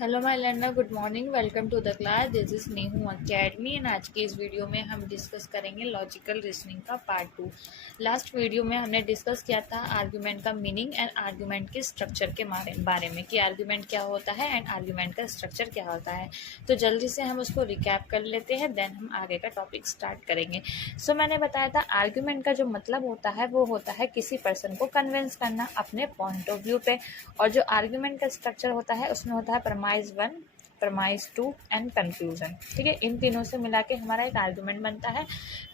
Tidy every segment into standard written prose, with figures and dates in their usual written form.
Hello my learner, good morning. Welcome to the class. This is Nehu academy and आज की इस video में हम डिस्कस करेंगे लॉजिकल रीजनिंग का पार्ट 2। लास्ट वीडियो में हमने डिस्कस किया था आर्ग्यूमेंट का मीनिंग एंड आर्ग्यूमेंट के स्ट्रक्चर के बारे में कि आर्ग्यूमेंट क्या होता है एंड आर्ग्यूमेंट का स्ट्रक्चर क्या होता है। तो जल्दी से हम उसको रिकैप कर लेते हैं, देन हम आगे का टॉपिक स्टार्ट करेंगे। सो मैंने बताया था आर्ग्यूमेंट का जो मतलब होता है वो होता है किसी पर्सन को कन्विंस करना अपने पॉइंट ऑफ व्यू पे। और जो आर्ग्यूमेंट का स्ट्रक्चर होता है उसमें होता है प्रमाइज 1, प्रमाइज 2 एंड कंक्लूजन। ठीक है, इन तीनों से मिला के हमारा एक आर्गुमेंट बनता है।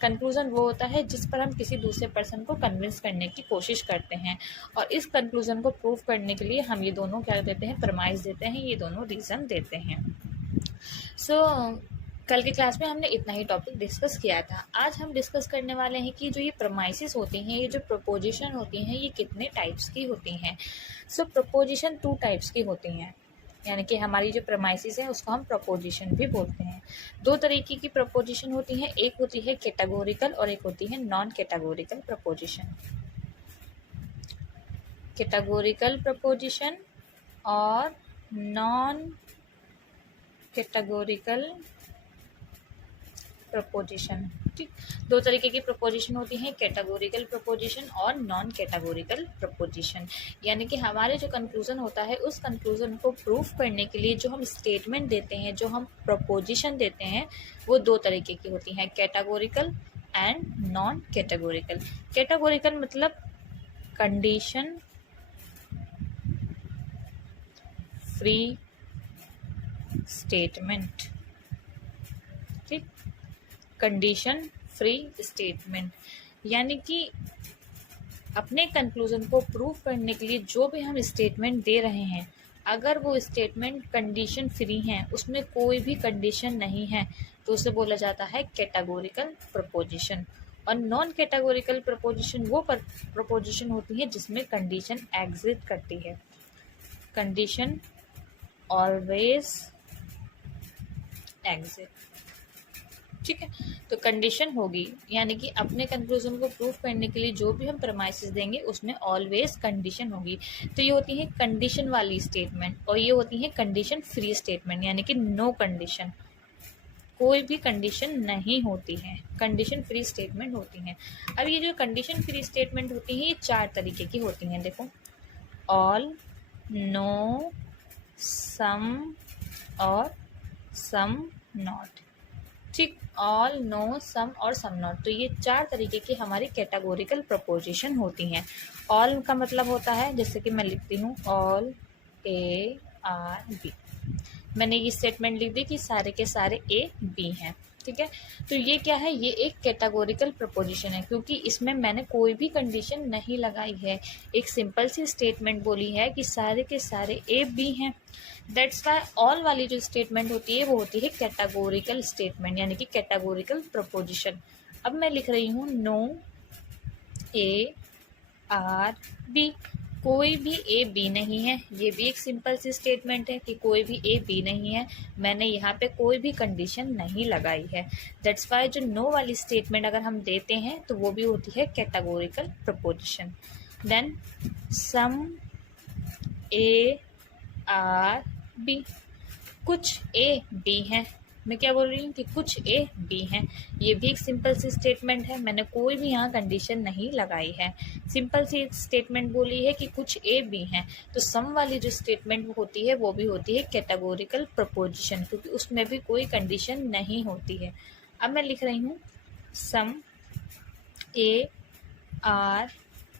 कंक्लूजन वो होता है जिस पर हम किसी दूसरे पर्सन को कन्विंस करने की कोशिश करते हैं, और इस कंक्लूजन को प्रूव करने के लिए हम ये दोनों क्या देते हैं, प्रमाइज देते हैं, ये दोनों रीज़न देते हैं। सो कल की क्लास में हमने इतना ही टॉपिक डिस्कस किया था। आज हम डिस्कस करने वाले हैं कि जो ये प्रमाइसिस होती हैं, ये जो प्रपोजिशन होती हैं, ये कितने टाइप्स की होती हैं। सो प्रपोजिशन 2 टाइप्स की होती हैं, यानी कि हमारी जो प्रमाइसिस है उसको हम प्रपोजिशन भी बोलते हैं। 2 तरीके की प्रपोजिशन होती हैं, एक होती है कैटेगोरिकल और एक होती है non categorical preposition. Categorical preposition और नॉन कैटेगोरिकल प्रपोजिशन। ठीक, 2 तरीके की प्रपोजिशन होती हैं, कैटेगोरिकल प्रपोजिशन और नॉन कैटेगोरिकल प्रपोजिशन। यानी कि हमारे जो कंक्लूजन होता है उस कंक्लूजन को प्रूफ करने के लिए जो हम स्टेटमेंट देते हैं, जो हम प्रपोजिशन देते हैं, वो 2 तरीके की होती हैं, categorical and non categorical. Categorical मतलब कंडीशन फ्री स्टेटमेंट। ठीक, कंडीशन फ्री स्टेटमेंट यानी कि अपने कंक्लूजन को प्रूव करने के लिए जो भी हम स्टेटमेंट दे रहे हैं, अगर वो स्टेटमेंट कंडीशन फ्री हैं, उसमें कोई भी कंडीशन नहीं है, तो उसे बोला जाता है कैटेगोरिकल प्रपोजिशन। और नॉन कैटेगोरिकल प्रपोजिशन वो प्रपोजिशन होती है जिसमें कंडीशन एग्जिस्ट करती है। Condition always exist. ठीक है, तो कंडीशन होगी, यानी कि अपने कंक्लूजन को प्रूव करने के लिए जो भी हम प्रमाइसिस देंगे उसमें ऑलवेज कंडीशन होगी। तो ये होती है कंडीशन वाली स्टेटमेंट, और ये होती है कंडीशन फ्री स्टेटमेंट, यानी कि नो कंडीशन, कोई भी कंडीशन नहीं होती है, कंडीशन फ्री स्टेटमेंट होती हैं। अब ये जो कंडीशन फ्री स्टेटमेंट होती है ये 4 तरीके की होती हैं। देखो, ऑल, नो, सम और सम नॉट। ठीक, ऑल, नो, सम और सम नॉट, तो ये 4 तरीके की हमारी कैटेगोरिकल प्रपोजिशन होती हैं। ऑल का मतलब होता है, जैसे कि मैं लिखती हूँ ऑल ए आर बी, मैंने ये स्टेटमेंट लिख दी कि सारे के सारे ए बी हैं। ठीक है, तो ये क्या है, ये एक कैटेगोरिकल प्रपोजिशन है क्योंकि इसमें मैंने कोई भी कंडीशन नहीं लगाई है, एक सिंपल सी स्टेटमेंट बोली है कि सारे के सारे ए बी हैं। दैट्स वाई ऑल वाली जो स्टेटमेंट होती है वो होती है कैटेगोरिकल स्टेटमेंट, यानी कि कैटेगोरिकल प्रपोजिशन। अब मैं लिख रही हूँ नो ए आर बी, कोई भी ए बी नहीं है, ये भी एक सिंपल सी स्टेटमेंट है कि कोई भी ए बी नहीं है, मैंने यहाँ पे कोई भी कंडीशन नहीं लगाई है। दैट्स वाई जो नो वाली स्टेटमेंट अगर हम देते हैं तो वो भी होती है categorical proposition. Then some A are B, कुछ ए बी हैं, मैं क्या बोल रही हूँ कि कुछ ए बी हैं, ये भी एक सिंपल सी स्टेटमेंट है, मैंने कोई भी यहाँ कंडीशन नहीं लगाई है, सिंपल सी स्टेटमेंट बोली है कि कुछ ए बी हैं। तो सम वाली जो स्टेटमेंट होती है वो भी होती है कैटेगोरिकल प्रपोजिशन, क्योंकि उसमें भी कोई कंडीशन नहीं होती है। अब मैं लिख रही हूँ सम ए आर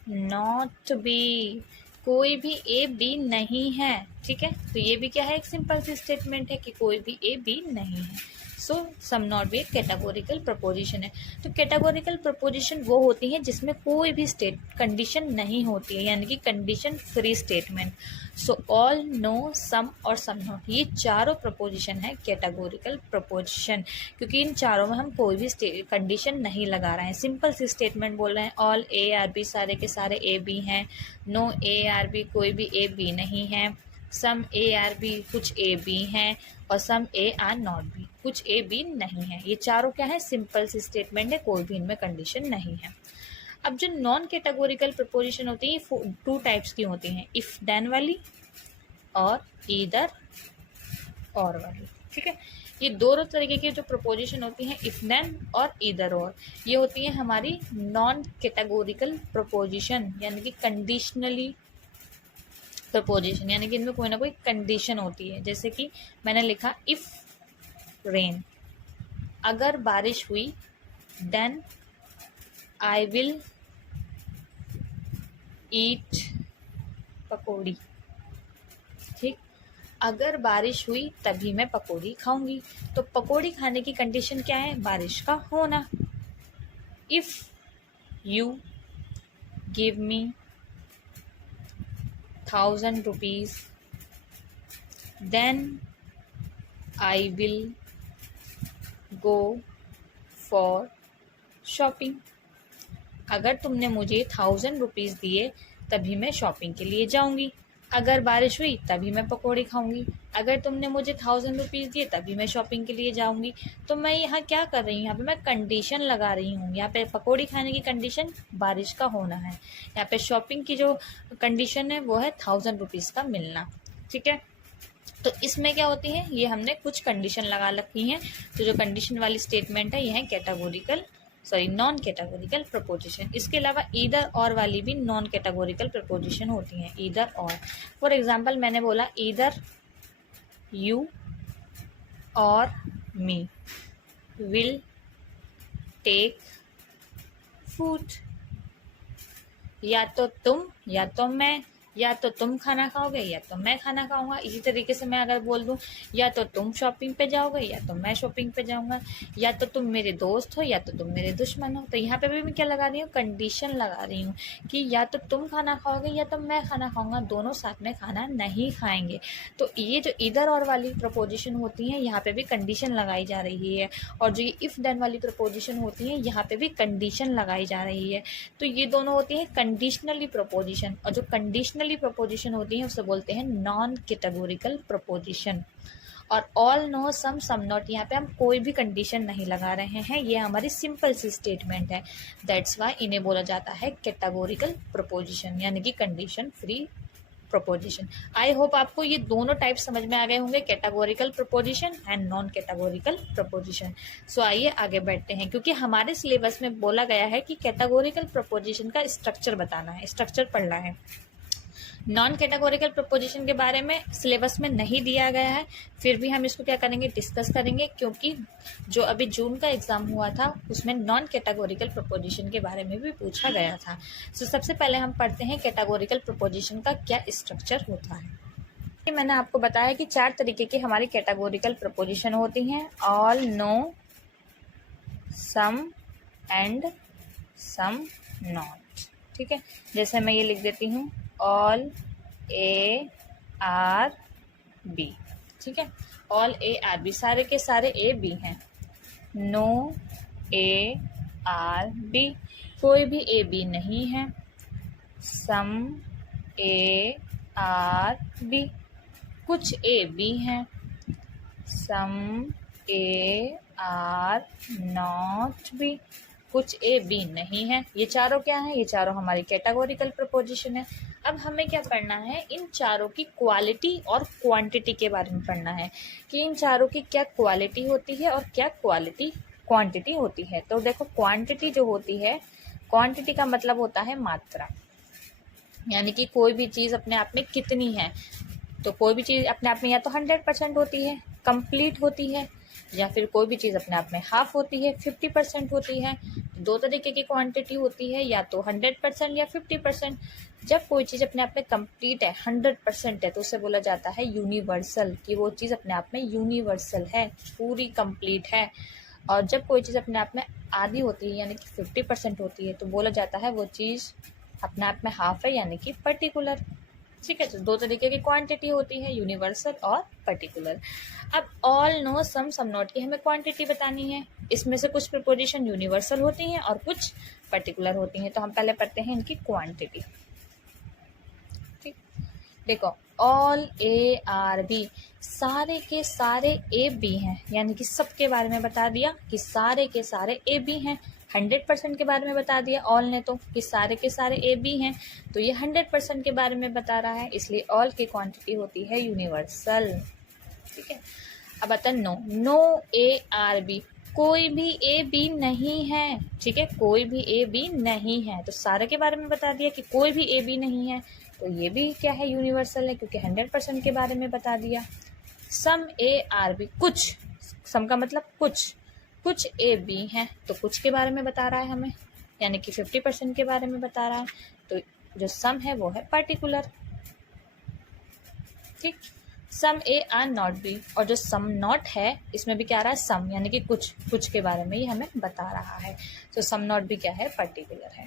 नॉट बी, कोई भी ए बी नहीं है। ठीक है, तो ये भी क्या है, एक सिंपल सी स्टेटमेंट है कि कोई भी ए बी नहीं है। सो सम नॉट बी एक कैटेगोरिकल प्रपोजिशन है। तो कैटेगोरिकल प्रपोजिशन वो होती है जिसमें कोई भी कंडीशन नहीं होती है, यानी कि condition free statement. So all, no, some और सम नॉट, ये चारों प्रपोजिशन है कैटेगोरिकल प्रपोजिशन, क्योंकि इन चारों में हम कोई भी कंडीशन नहीं लगा रहे हैं, सिंपल सी स्टेटमेंट बोल रहे हैं ऑल ए आर बी, सारे के सारे ए बी हैं, नो ए आर बी, कोई भी ए बी नहीं है, सम ए आर बी, कुछ ए बी हैं, और सम ए आर नॉट बी, कुछ ए बी नहीं है। ये चारों क्या है, सिंपल सी स्टेटमेंट है, कोई भी इनमें कंडीशन नहीं है। अब जो नॉन कैटेगोरिकल प्रपोजिशन होती है 2 टाइप्स की होती हैं, इफ देन वाली और ईदर और वाली। ठीक है, ये दोनों तरीके की जो प्रपोजिशन होती हैं, इफ देन और ईदर और, ये होती है हमारी नॉन कैटेगोरिकल प्रपोजिशन, यानी कि कंडीशनली प्रपोजिशन, यानी कि इनमें कोई ना कोई कंडीशन होती है। जैसे कि मैंने लिखा इफ रेन, अगर बारिश हुई, देन आई विल ईट पकौड़ी। ठीक, अगर बारिश हुई तभी मैं पकौड़ी खाऊंगी। तो पकौड़ी खाने की कंडीशन क्या है? बारिश का होना। If you give me 1000 rupees, then I will go for shopping. अगर तुमने मुझे 1000 रुपीज दिए तभी मैं शॉपिंग के लिए जाऊंगी। अगर बारिश हुई तभी मैं पकौड़ी खाऊंगी। अगर तुमने मुझे 1000 रुपीज दिए तभी मैं शॉपिंग के लिए जाऊंगी। तो मैं यहाँ क्या कर रही हूँ? यहाँ पे मैं कंडीशन लगा रही हूँ। यहाँ पे पकौड़ी खाने की कंडीशन बारिश का होना है, यहाँ पे शॉपिंग की जो कंडीशन है वो है 1000 रुपीज का मिलना। ठीक है, तो इसमें क्या होती है, ये हमने कुछ कंडीशन लगा रखी हैं। तो जो कंडीशन वाली स्टेटमेंट है, यह है नॉन कैटेगोरिकल प्रपोजिशन। इसके अलावा ईदर और वाली भी नॉन कैटेगोरिकल प्रपोजिशन होती हैं, ईदर और। फॉर एग्जांपल मैंने बोला ईदर यू और मी विल टेक फूड। या तो तुम या तो मैं, या तो तुम खाना खाओगे या तो मैं खाना खाऊंगा। इसी तरीके से मैं अगर बोल दूं या तो तुम शॉपिंग पे जाओगे या तो मैं शॉपिंग पे जाऊंगा, या तो तुम मेरे दोस्त हो या तो तुम मेरे दुश्मन हो। तो यहाँ पे भी मैं क्या लगा रही हूँ? कंडीशन लगा रही हूँ कि या तो तुम खाना खाओगे या तो मैं खाना खाऊंगा, दोनों साथ में खाना नहीं खाएंगे। तो ये जो इधर और वाली प्रपोजिशन होती है, यहाँ पे भी कंडीशन लगाई जा रही है। और जो ये इफ देन वाली प्रपोजिशन होती है, यहाँ पे भी कंडीशन लगाई जा रही है। तो ये दोनों होती है कंडीशनली प्रपोजिशन, और जो कंडीशनल प्रपोजिशन होती है उसे बोलते हैं नॉन कैटेगोरिकल प्रपोजिशन। और ऑल, नो, सम नॉट, यहाँ पे हम कोई भी कंडीशन नहीं लगा रहे हैं, ये हमारी सिंपल सी स्टेटमेंट है। दैट्स वाई इन्हें बोला जाता है कैटेगोरिकल प्रपोजिशन, यानी कि condition free proposition. I hope आपको ये दोनों टाइप समझ में आ गए होंगे, categorical proposition and non categorical proposition. So आइए आगे बढ़ते हैं, क्योंकि हमारे सिलेबस में बोला गया है कि कैटेगोरिकल प्रपोजिशन का स्ट्रक्चर बताना है, स्ट्रक्चर पढ़ना है। नॉन कैटेगोरिकल प्रपोजिशन के बारे में सिलेबस में नहीं दिया गया है, फिर भी हम इसको क्या करेंगे? डिस्कस करेंगे, क्योंकि जो अभी जून का एग्जाम हुआ था उसमें नॉन कैटेगोरिकल प्रपोजिशन के बारे में भी पूछा गया था। तो सबसे पहले हम पढ़ते हैं कैटेगोरिकल प्रपोजिशन का क्या स्ट्रक्चर होता है। मैंने आपको बताया कि 4 तरीके की हमारी कैटेगोरिकल प्रपोजिशन होती हैं, all, no, some and some not. ठीक है, जैसे मैं ये लिख देती हूँ ऑल ए आर बी। ठीक है, ऑल ए आर बी, सारे के सारे ए बी हैं। नो ए आर बी, कोई भी ए बी नहीं है। सम ए आर बी, कुछ ए बी हैं। सम ए आर नॉट बी, कुछ ए बी नहीं है। ये चारों क्या है? ये चारों हमारी कैटेगोरिकल प्रपोजिशन है। अब हमें क्या पढ़ना है? इन चारों की क्वालिटी और क्वांटिटी के बारे में पढ़ना है कि इन चारों की क्या क्वालिटी होती है और क्या क्वांटिटी होती है। तो देखो, क्वांटिटी जो होती है, क्वांटिटी का मतलब होता है मात्रा, यानी कि कोई भी चीज़ अपने आप में कितनी है। तो कोई भी चीज़ अपने आप में या तो 100% होती है, कंप्लीट होती है, या फिर कोई भी चीज़ अपने आप में हाफ होती है, 50% होती है। दो तरीके की क्वांटिटी होती है, या तो 100% या 50%। जब कोई चीज़ अपने आप में कंप्लीट है, 100% है, तो उसे बोला जाता है यूनिवर्सल, कि वो चीज़ अपने आप में यूनिवर्सल है, पूरी कंप्लीट है। और जब कोई चीज़ अपने आप में आधी होती है, यानी कि 50% होती है, तो बोला जाता है वो चीज़ अपने आप में हाफ है, यानी कि पर्टिकुलर। ठीक है, तो दो तरीके की क्वांटिटी होती है, यूनिवर्सल और पर्टिकुलर। अब ऑल, नो, सम नॉट की हमें क्वांटिटी बतानी है। इसमें से कुछ प्रपोजिशन यूनिवर्सल होती हैं और कुछ पर्टिकुलर होती हैं। तो हम पहले पढ़ते हैं इनकी क्वांटिटी। ठीक, देखो, ऑल ए आर बी, सारे के सारे ए बी हैं, यानी कि सबके बारे में बता दिया कि सारे के सारे ए बी हैं। 100% के बारे में बता दिया ऑल ने, तो कि सारे के सारे ए बी हैं, तो ये 100% के बारे में बता रहा है, इसलिए ऑल की क्वांटिटी होती है यूनिवर्सल। ठीक है। अब आता है no, no A are B, कोई भी ए बी नहीं है, ठीक है, कोई भी ए बी नहीं है। तो सारे के बारे में बता दिया कि कोई भी ए बी नहीं है, तो ये भी क्या है, यूनिवर्सल है, क्योंकि 100% के बारे में बता दिया। सम ए आर बी, कुछ, सम का मतलब कुछ, कुछ ए बी हैं, तो कुछ के बारे में बता रहा है हमें, यानी कि 50% के बारे में बता रहा है। तो जो सम है वो है पर्टिकुलर, ठीक। सम ए आर नॉट बी, और जो सम नॉट है इसमें भी क्या आ रहा है, सम, यानी कि कुछ, कुछ के बारे में ही हमें बता रहा है। तो सम नॉट भी क्या है, पर्टिकुलर है,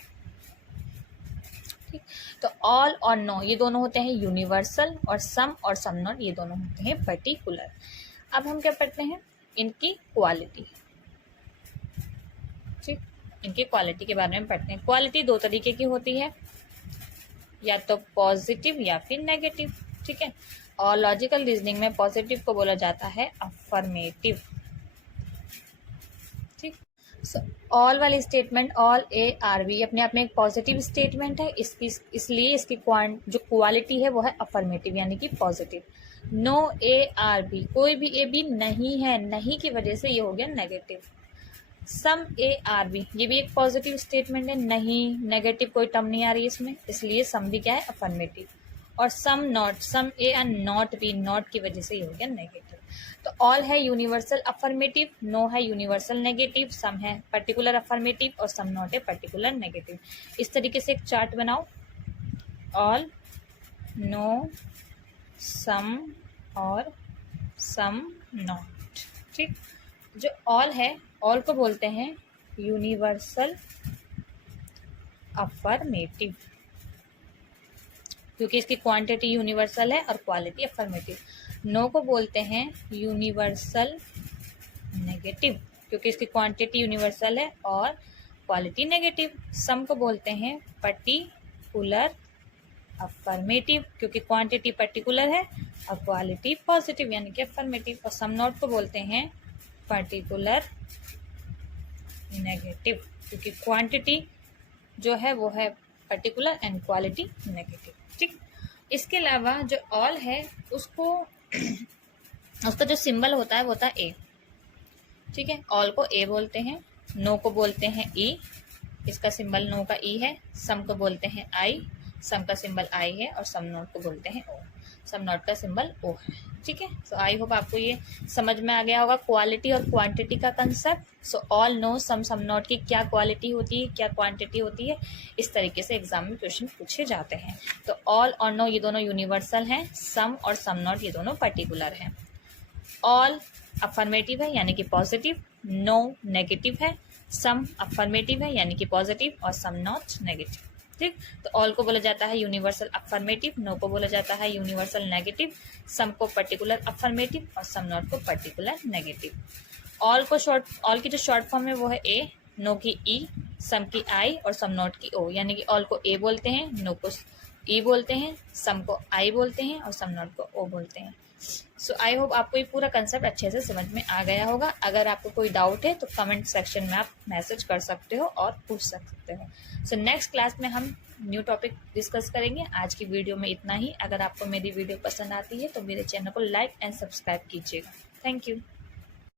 ठीक। तो ऑल और नो ये दोनों होते हैं यूनिवर्सल, और सम नॉट ये दोनों होते हैं पर्टिकुलर। अब हम क्या पढ़ते हैं, इनकी क्वालिटी, ठीक, इनकी क्वालिटी के बारे में पढ़ते हैं। क्वालिटी दो तरीके की होती है, या तो पॉजिटिव या फिर नेगेटिव, ठीक है। और लॉजिकल रीजनिंग में पॉजिटिव को बोला जाता है अफर्मेटिव, ठीक। ऑल वाली statement, all A are B, अपने आप में एक पॉजिटिव स्टेटमेंट है, इसलिए इसकी जो क्वालिटी है वो है अफर्मेटिव, यानी कि positive. No A are B, कोई भी ए बी नहीं है, नहीं की वजह से ये हो गया negative. Some A are B, ये भी एक पॉजिटिव स्टेटमेंट है, नहीं, नेगेटिव कोई टर्म नहीं आ रही है इसमें, इसलिए सम भी क्या है, अफर्मेटिव। और some not, some A and not B, not की वजह से ये हो गया नेगेटिव। तो ऑल है यूनिवर्सल अफर्मेटिव, नो है यूनिवर्सल नेगेटिव, सम है पर्टिकुलर अफर्मेटिव, और सम नॉट है पर्टिकुलर नेगेटिव। इस तरीके से एक चार्ट बनाओ, ऑल, नो, सम और सम नॉट, ठीक। जो ऑल है, ऑल को बोलते हैं यूनिवर्सल अफर्मेटिव, क्योंकि इसकी क्वांटिटी यूनिवर्सल है और क्वालिटी अफर्मेटिव। नो को बोलते हैं यूनिवर्सल नेगेटिव, क्योंकि इसकी क्वांटिटी यूनिवर्सल है और क्वालिटी नेगेटिव। सम को बोलते हैं पर्टिकुलर अफर्मेटिव, क्योंकि क्वांटिटी पर्टिकुलर है और क्वालिटी पॉजिटिव, यानी कि अफर्मेटिव। और सम नॉट को बोलते हैं पर्टिकुलर नेगेटिव, क्योंकि क्वांटिटी जो है वो है पर्टिकुलर एंड क्वालिटी नेगेटिव, ठीक। इसके अलावा जो ऑल है उसको उसका जो सिंबल होता है वो होता है ए, ठीक है। ऑल को ए बोलते हैं, नो को बोलते हैं ई, इसका सिंबल नो का ई है। सम को बोलते हैं आई, सम का सिंबल आई है। और सम नॉट को बोलते हैं ओ, सम नॉट का सिंबल ओ है, ठीक है। सो आई होप आपको ये समझ में आ गया होगा क्वालिटी और क्वांटिटी का concept. So all, no, some not की क्या क्वालिटी होती है, क्या क्वांटिटी होती है, इस तरीके से एग्जाम में क्वेश्चन पूछे जाते हैं। तो ऑल और नो ये दोनों यूनिवर्सल हैं, सम और सम नॉट ये दोनों पर्टिकुलर हैं। ऑल अफर्मेटिव है यानी कि पॉजिटिव, नो नेगेटिव है, सम अफर्मेटिव है यानी कि पॉजिटिव, और सम नॉट नेगेटिव, ठीक। तो ऑल को बोला जाता है यूनिवर्सल अफर्मेटिव, नो को बोला जाता है यूनिवर्सल नेगेटिव, सम को पर्टिकुलर अफर्मेटिव, और सम नॉट को पर्टिकुलर नेगेटिव। ऑल की जो शॉर्ट फॉर्म है वो है ए, नो की ई, सम की आई, और सम नॉट की ओ, यानी कि ऑल को ए बोलते हैं, नो को ई बोलते हैं, सम को आई बोलते हैं, और सम नॉट को ओ बोलते हैं। सो आई होप आपको ये पूरा कंसेप्ट अच्छे से समझ में आ गया होगा। अगर आपको कोई डाउट है तो कमेंट सेक्शन में आप मैसेज कर सकते हो और पूछ सकते हो। सो नेक्स्ट क्लास में हम न्यू टॉपिक डिस्कस करेंगे। आज की वीडियो में इतना ही। अगर आपको मेरी वीडियो पसंद आती है तो मेरे चैनल को लाइक एंड सब्सक्राइब कीजिएगा। Thank you.